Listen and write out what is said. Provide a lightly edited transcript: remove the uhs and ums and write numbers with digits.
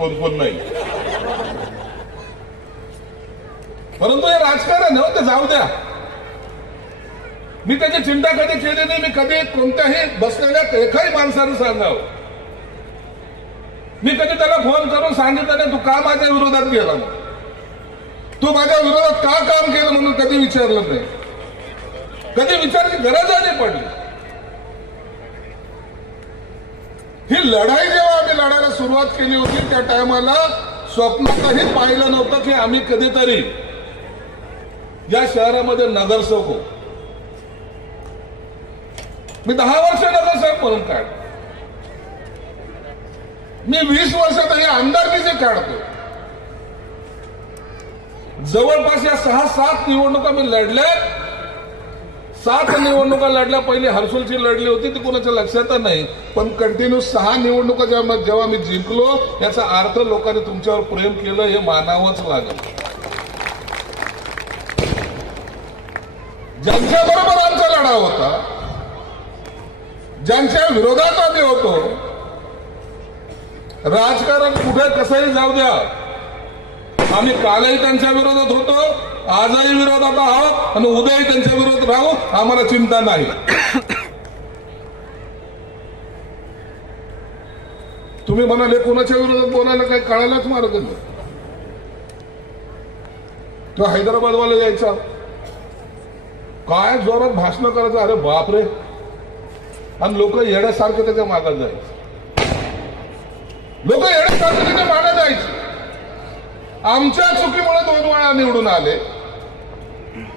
कोण कोण नाही, परंतु हे राजकारण आहे, ते जाऊ द्या. मी त्याची चिंता कधी केली नाही. मी कधी कोणत्याही बसलेल्या एकाही माणसानं सांगावं, मी कधी त्याला फोन करून सांगितलं नाही तू का माझ्या विरोधात गेला, तू माझ्या विरोधात का काम केलं म्हणून कधी विचारलं नाही. कधी विचारायची गरज नाही पडली. ही लढाई जेव्हा आम्ही लढायला सुरुवात केली होती त्या टायमाला स्वप्नातही पाहिलं नव्हतं की आम्ही कधीतरी या शहरामध्ये नगरसेवक होऊ. मी 10 वर्ष नगरसेवक म्हणून काढ, मी 20 वर्षातही आमदारकीचे काढतो. जवळपास या 6-7 निवडणुका मी लढल्या. 7 निवडणुका लढल्या. पहिली हर्सुलची लढली होती ती कोणाच्या लक्षात नाही, पण कंटिन्यू 6 निवडणुका जेव्हा मी जिंकलो याचा अर्थ लोकांनी तुमच्यावर प्रेम केलं हे मानावंच लागेल. ज्यांच्या बरोबर आमचा लढा होता, ज्यांच्या विरोधात आम्ही होतो, राजकारण कुठे कसंही जाऊ द्या, आम्ही कालही त्यांच्या विरोधात होतो, आजही विरोधात आहोत आणि उद्याही त्यांच्या विरोधात राहू, आम्हाला चिंता नाही. तुम्ही म्हणाले कोणाच्या विरोधात बोलायला काही कळायलाच मार्ग नाही. तो हैदराबादवाला यायचा, काय जोरात भाषण करायचं, अरे बापरे, आणि लोक येण्यासारखं त्याच्या मागात जायचे. लोक येण्यासारखं त्याच्या मागात जायचे. आमच्या चुकीमुळे 2 वेळा निवडून आले.